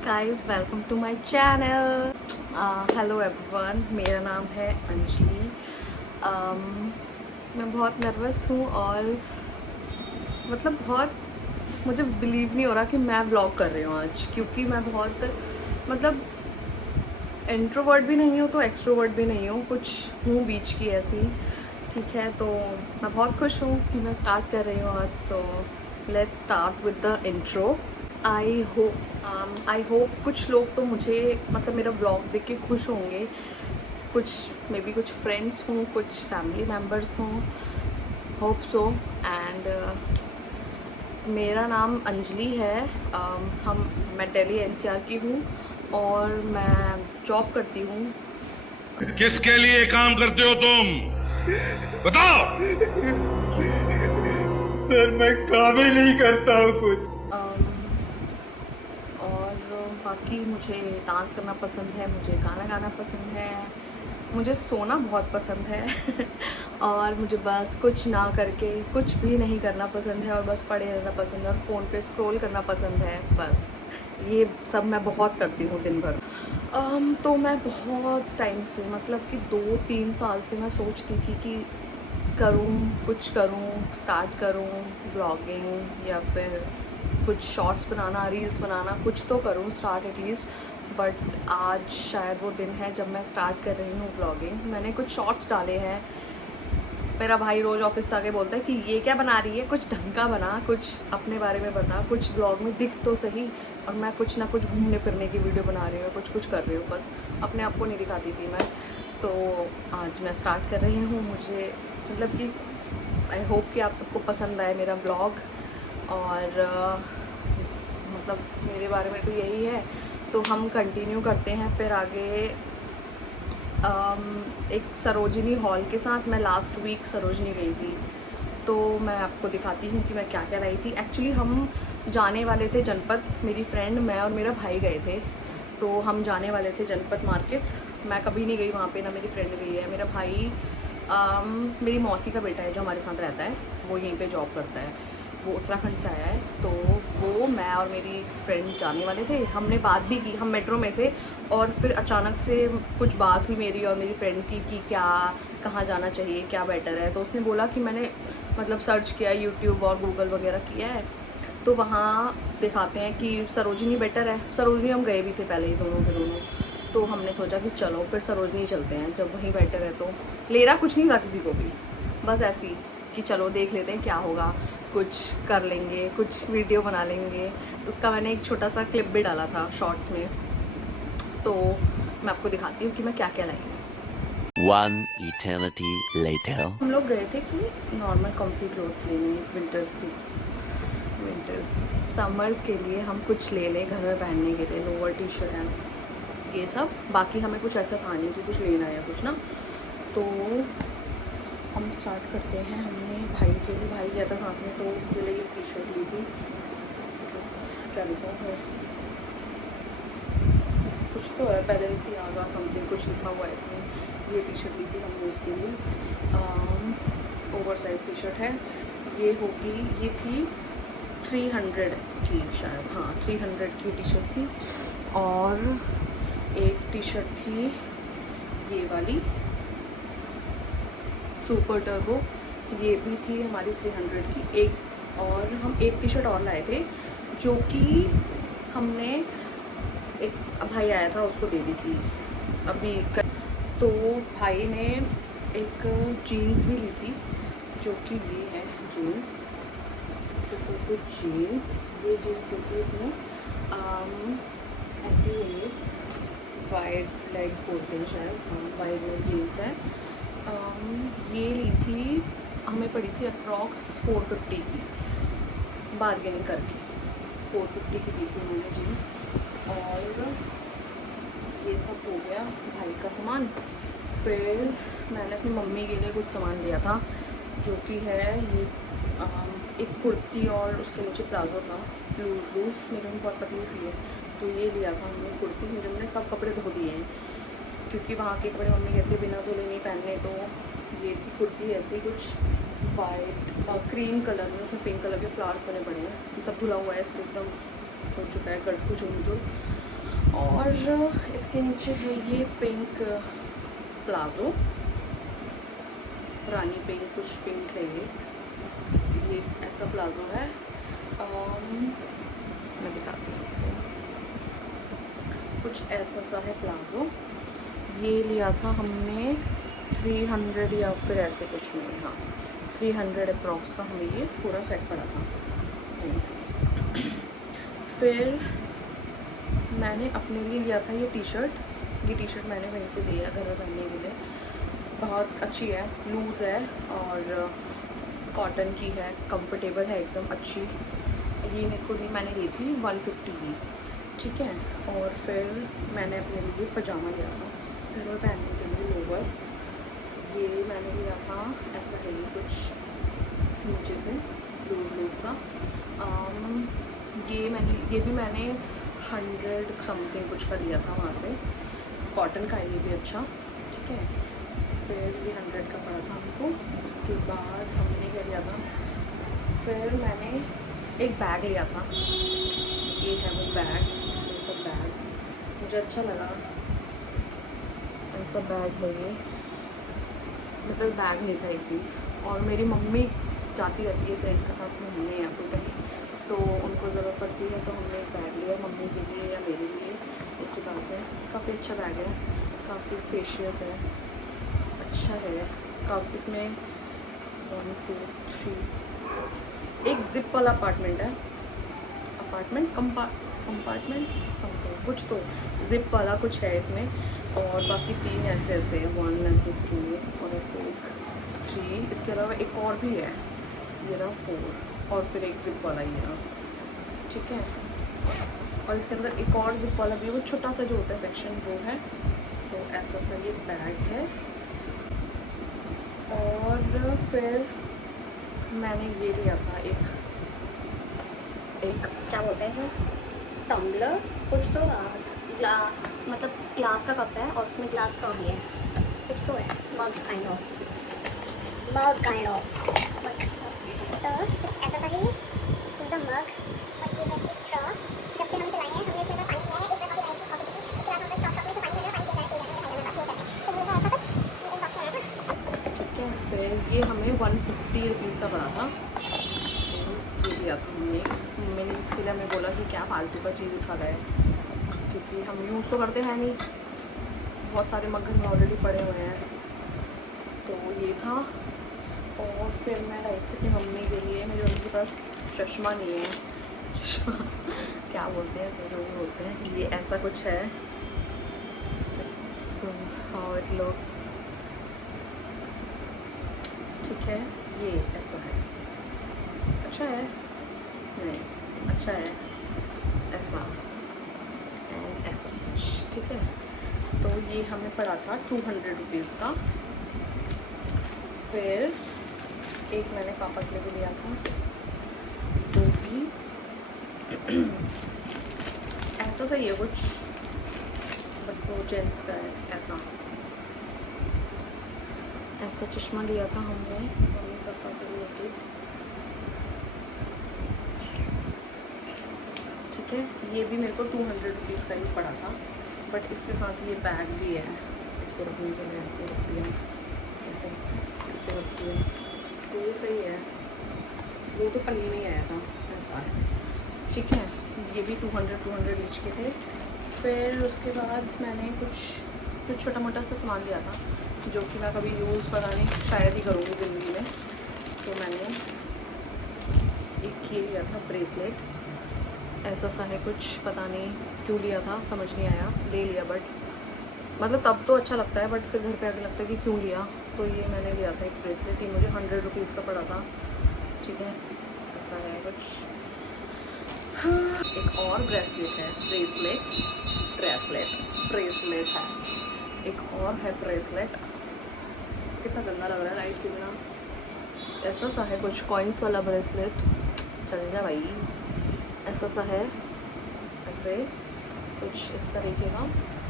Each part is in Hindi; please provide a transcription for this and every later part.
Guys, welcome to my channel. Hello everyone, मेरा नाम है अंजलि। मैं बहुत नर्वस हूँ और बहुत मुझे बिलीव नहीं हो रहा कि मैं व्लॉग कर रही हूँ आज, क्योंकि मैं बहुत मतलब इंट्रोवर्ट भी नहीं हूँ तो एक्सट्रोवर्ट भी नहीं हूँ, कुछ हूँ बीच की ऐसी। ठीक है, तो मैं बहुत खुश हूँ कि मैं स्टार्ट कर रही हूँ आज। So let's start with the intro. I hope कुछ लोग तो मुझे मेरा ब्लॉग देख के खुश होंगे, कुछ मे बी कुछ फ्रेंड्स हों, कुछ फैमिली मेम्बर्स हों, होप सो। एंड मेरा नाम अंजलि है। मैं दिल्ली एनसीआर की हूँ और मैं जॉब करती हूँ। किसके लिए काम करते हो तुम? बताओ। सर मैं काम ही नहीं करता हूँ कुछ। और बाकी मुझे डांस करना पसंद है, मुझे गाना गाना पसंद है, मुझे सोना बहुत पसंद है और मुझे बस कुछ ना करके कुछ भी नहीं करना पसंद है और बस पड़े रहना पसंद है और फ़ोन पे स्क्रॉल करना पसंद है। बस ये सब मैं बहुत करती हूँ दिन भर। तो मैं बहुत टाइम से कि 2-3 साल से मैं सोचती थी कि कुछ करूँ, स्टार्ट करूँ ब्लॉगिंग या फिर कुछ शॉर्ट्स बनाना, रील्स बनाना, कुछ तो करूँ स्टार्ट एटलीस्ट। बट आज शायद वो दिन है जब मैं स्टार्ट कर रही हूँ ब्लॉगिंग। मैंने कुछ शॉर्ट्स डाले हैं। मेरा भाई रोज़ ऑफिस से आके बोलता है कि ये क्या बना रही है, कुछ ढंग का बना, कुछ अपने बारे में बता, कुछ ब्लॉग में दिख तो सही। और मैं कुछ ना कुछ घूमने फिरने की वीडियो बना रही हूँ, कुछ कर रही हूँ, बस अपने आप को नहीं दिखाती थी मैं। तो आज मैं स्टार्ट कर रही हूँ। मुझे कि आई होप कि आप सबको पसंद आए मेरा ब्लॉग। और मेरे बारे में तो यही है। तो हम कंटिन्यू करते हैं फिर आगे। एक सरोजिनी हॉल के साथ मैं लास्ट वीक सरोजनी गई थी, तो मैं आपको दिखाती हूँ कि मैं क्या क्या लाई थी। एक्चुअली हम जाने वाले थे जनपद, मेरी फ्रेंड, मैं और मेरा भाई गए थे। तो हम जाने वाले थे जनपद मार्केट। मैं कभी नहीं गई वहाँ पे, ना मेरी फ्रेंड गई है। मेरा भाई मेरी मौसी का बेटा है जो हमारे साथ रहता है, वो यहीं पे जॉब करता है, वो उत्तराखंड से आया है। तो वो, मैं और मेरी फ्रेंड जाने वाले थे। हमने बात भी की, हम मेट्रो में थे और फिर अचानक से कुछ बात हुई मेरी और मेरी फ्रेंड की कि क्या, कहाँ जाना चाहिए, क्या बेटर है। तो उसने बोला कि मैंने सर्च किया यूट्यूब और गूगल वगैरह किया है, तो वहाँ दिखाते हैं कि सरोजनी बेटर है। सरोजनी हम गए भी थे पहले ही दोनों के दोनों। तो हमने सोचा कि चलो फिर सरोजनी चलते हैं, जब वहीं बेटर है। तो लेना कुछ नहीं था किसी को भी, बस ऐसे ही कि चलो देख लेते हैं क्या होगा, कुछ कर लेंगे, कुछ वीडियो बना लेंगे। उसका मैंने एक छोटा सा क्लिप भी डाला था शॉर्ट्स में। तो मैं आपको दिखाती हूँ कि मैं क्या क्या लाई हूँ। One eternity later. हम लोग गए थे कि नॉर्मल कम्फी क्लोथ्स लेने, विंटर्स समर्स के लिए हम कुछ ले लें घर में पहनने के लिए, लोअर टी शर्ट एंड ये सब। बाकी हमें कुछ ऐसा था नहीं कि कुछ लेना है कुछ ना। तो हम स्टार्ट करते हैं। हमने भाई के लिए, भाई गया था साथ में, तो उसके लिए टी शर्ट ली थी। क्या लिखा है, कुछ तो है, बैलेंसियागा समथिंग कुछ लिखा हुआ है इसमें। ये टी शर्ट ली थी हमने उसके लिए, ओवर साइज टी शर्ट है। ये होगी, ये थी 300 की शायद, हाँ 300 की टी शर्ट थी। और एक टी शर्ट थी ये वाली सुपर टर्बो, ये भी थी हमारी 300 की। एक और हम एक टी शर्ट और लाए थे जो कि हमने, एक भाई आया था उसको दे दी थी अभी। तो भाई ने एक जीन्स भी ली थी जो कि ये है jeans, this is the jeans. ये जीन्स होती है इसमें ऐसी है, वाइड लेग बोलते हैं शायद, हाँ वाइड लेग जीन्स है। ये ली थी, हमें पड़ी थी अप्रॉक्स 450 की, बार्गेनिंग करके 450 की दी थी उन्होंने जीन्स। और ये सब हो गया भाई का सामान। फिर मैंने अपनी मम्मी के लिए कुछ सामान लिया था जो कि है ये एक कुर्ती और उसके नीचे प्लाजो था, लूज़ मेरे में बहुत पतली सी है। तो ये लिया था हमने कुर्ती। मेरे मैंने सब कपड़े धो दिए हैं क्योंकि वहाँ के कपड़े मम्मी कहती है बिना धुले नहीं पहनने। तो ये थी कुर्ती ऐसी कुछ वाइट और क्रीम कलर में, उसमें पिंक कलर के फ्लावर्स बने पड़े हैं। ये सब धुला हुआ है, इसलिए एकदम हो चुका है गड़कू झुमझुम। और इसके नीचे है ये पिंक प्लाजो, रानी पिंक, कुछ पिंक है ये ऐसा प्लाजो है। मैं दिखाती हूँ, कुछ ऐसा सा है प्लाजो। ये लिया था हमने 300 या फिर ऐसे कुछ में, हाँ 300 अप्रॉक्स का हमें ये पूरा सेट पड़ा था यहीं से। फिर मैंने अपने लिए लिया था ये टी शर्ट मैंने वहीं से लिया घर में पहनने के लिए। बहुत अच्छी है, लूज़ है और कॉटन की है, कंफर्टेबल है एकदम अच्छी। ये मेरे को भी मैंने ली थी 150 की, ठीक है। और फिर मैंने अपने लिए पजामा लिया था घर में पहनने के लिए, लोवर। ये मैंने लिया था, ऐसा है ये कुछ नीचे से लूज़ सा। ये भी मैंने 100 समथिंग कुछ का लिया था वहाँ से, कॉटन का है ये भी अच्छा, ठीक है। फिर ये 100 का पड़ा था हमको। उसके बाद हमने क्या लिया था, फिर मैंने एक बैग लिया था, ये है वो bag, this is the bag, मुझे अच्छा लगा, ऐसा बैग है ये, मतलब बैग नहीं था एक भी। और मेरी मम्मी जाती रहती है फ्रेंड्स के साथ घूमने या फिर कहीं, तो उनको ज़रूरत पड़ती है, तो हमने एक बैग लिया मम्मी के लिए या मेरे लिए। एक ही बात है, काफ़ी अच्छा बैग है, काफ़ी स्पेशियस है, अच्छा है काफ़ी। इसमें 1 2 3 एक जिप वाला कंपार्टमेंट समथिंग कुछ, तो जिप वाला कुछ है इसमें। और बाकी 3 ऐसे 1 ऐसे 2 और ऐसे 3। इसके अलावा एक और भी है, ये रहा 4, और फिर एक जिप वाला ये रहा, ठीक है। और इसके अंदर एक और जिप वाला भी है, वो छोटा सा जो होता है सेक्शन, वो है। तो ऐसा सा ये बैग है। और फिर मैंने ये लिया था एक क्या बोलते हैं इसे, टम्बलर कुछ तो, मतलब ग्लास का कप है और उसमें ग्लास स्ट्रॉ भी है, कुछ तो है, मग काइंड ऑफ तो कुछ ऐसा था ही। दिस इज द मग और ये है स्ट्रॉ। जब से हमने चलाई है हमने इसमें पानी किया है, एक बार कॉफी बनाई थी, उसके बाद हमने स्ट्रॉ से पानी में पानी किया है, तो ये था ऐसा कुछ, ये एक बॉक्स आया था, ठीक है। फिर ये हमें 150 रुपीज़ का पड़ा था, ये दिया था हमने। मैंने जिसके लिए हमें बोला कि क्या फालतू का चीज़ उठा गए, क्योंकि हम यूज़ तो करते हैं नहीं, बहुत सारे मग घर में ऑलरेडी पड़े हुए हैं, तो ये था। और फिर मैं लाई थी अपनी मम्मी के लिए, मेरी मम्मी के पास चश्मा नहीं है, चश्मा क्या बोलते हैं, सही लोग बोलते हैं, ये ऐसा कुछ है, this is how it looks, ठीक है। ये ऐसा है, अच्छा है, नहीं अच्छा है, ऐसा एंड ऐसा कुछ, ठीक है। तो ये हमें पड़ा था 200 रुपीज़ का। फिर एक मैंने पापा के लिए भी लिया था, जो भी ऐसा सही है कुछ, बट वो जेंट्स का है। ऐसा चश्मा लिया था हमने मम्मी पापा के लिए भी, ठीक है। ये भी मेरे को 200 रुपीज़ का ही पड़ा था, बट इसके साथ ये बैग भी है, इसको रखने के लिए ऐसे रखती है, ऐसे रखती है, तो ये सही है। वो तो पन्नी में ही आया था, ऐसा है, ठीक है। ये भी 200 ईच के थे। फिर उसके बाद मैंने कुछ छोटा मोटा सा सामान लिया था, जो कि मैं कभी यूज़ पता नहीं शायद ही करूँगी ज़िंदगी में। तो मैंने एक ये लिया था ब्रेसलेट, ऐसा सा है कुछ, पता नहीं क्यों लिया था, समझ नहीं आया, ले लिया। बट मतलब तब तो अच्छा लगता है, बट फिर घर पे आके लगता है कि क्यों लिया। तो ये मैंने लिया था एक ब्रेसलेट, ये मुझे 100 रुपीज़ का पड़ा था, ठीक है। ऐसा है कुछ। एक और ब्रेसलेट है, ब्रेसलेट है, एक और है ब्रेसलेट। कितना गंदा लग रहा है लाइट के बिना। ऐसा सा है कुछ, कॉइन्स वाला ब्रेसलेट, चल जा भाई। ऐसा सा है, ऐसे कुछ इस तरीके का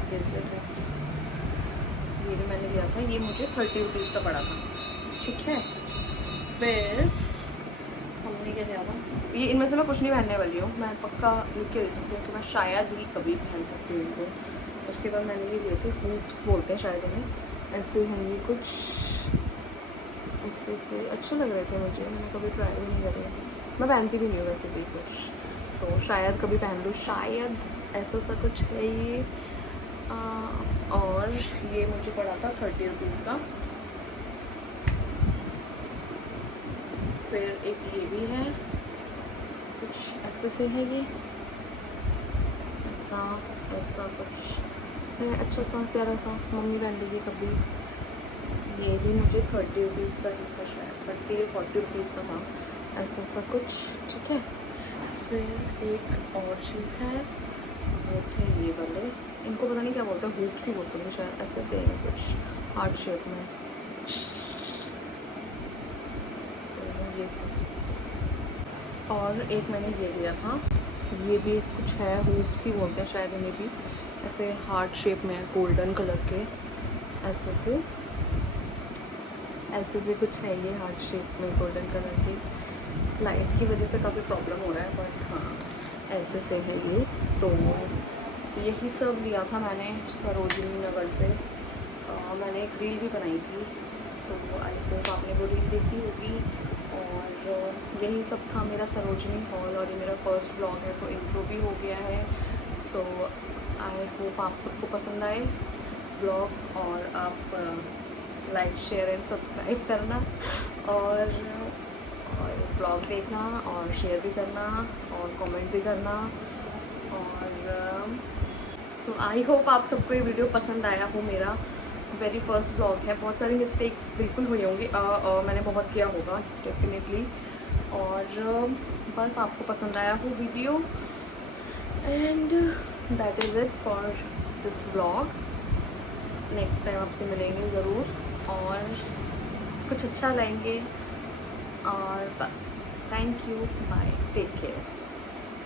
ब्रेसलेट है। ये भी मैंने लिया था, ये मुझे 30 रुपीज़ का पड़ा था, ठीक है। फिर हमने हमने क्या किया था, ये इनमें से मैं कुछ नहीं पहनने वाली हूँ, मैं पक्का लिख के दे सकती हूँ कि मैं शायद ही कभी पहन सकती हूँ इनको। उसके बाद मैंने ये लिए थे हूप्स बोलते हैं शायद इन्हें, ऐसे हैं ये कुछ, ऐसे से अच्छे लग रहे थे मुझे, मैंने कभी ट्राई भी नहीं करे, मैं पहनती भी नहीं हूँ वैसे भी कुछ, तो शायद कभी पहन लूँ शायद, ऐसा सा कुछ है ये। और ये मुझे पड़ा था 30 रुपीज़ का। फिर एक ये भी है, कुछ ऐसे से है ये, ऐसा ऐसा कुछ है, अच्छा सा प्यारा सा, मम्मी पहन लेगी कभी। ये भी मुझे 30 रुपीज़ का ही था शायद, 30 या 40 रुपीज़ का था, ऐसा सा कुछ, ठीक है। फिर एक और चीज़ है, वो थे ये वाले, इनको पता नहीं क्या बोलते हैं, हूप्स ही बोलते हैं शायद, ऐसे से है कुछ हार्ट शेप में, तो ये सब। और एक मैंने ये लिया था, ये भी कुछ है, हूप्स ही बोलते हैं शायद इन्हें भी, ऐसे हार्ट शेप में है, गोल्डन कलर के, ऐसे से कुछ है ये, हार्ट शेप में गोल्डन कलर की। लाइट की वजह से काफ़ी प्रॉब्लम हो रहा है, बट हाँ ऐसे से है ये। तो यही सब लिया था मैंने सरोजिनी नगर से। मैंने एक रील भी बनाई थी, तो आई होप आपने वो रील देखी होगी। और यही सब था मेरा सरोजिनी हॉल, और ये मेरा फर्स्ट ब्लॉग है, तो इंट्रो भी हो गया है। सो आई होप आप सबको पसंद आए ब्लॉग, और आप लाइक शेयर एंड सब्सक्राइब करना, और ब्लॉग देखना, और शेयर भी करना, और कमेंट भी करना। और सो आई होप आप सबको ये वीडियो पसंद आया हो। मेरा वेरी फर्स्ट ब्लॉग है, बहुत सारी मिस्टेक्स बिल्कुल हुई होंगी, मैंने बहुत किया होगा डेफिनेटली, और बस आपको पसंद आया हो video, and that is it for this vlog. Next time आपसे मिलेंगे ज़रूर, और कुछ अच्छा लाएंगे, और बस thank you, bye, take care.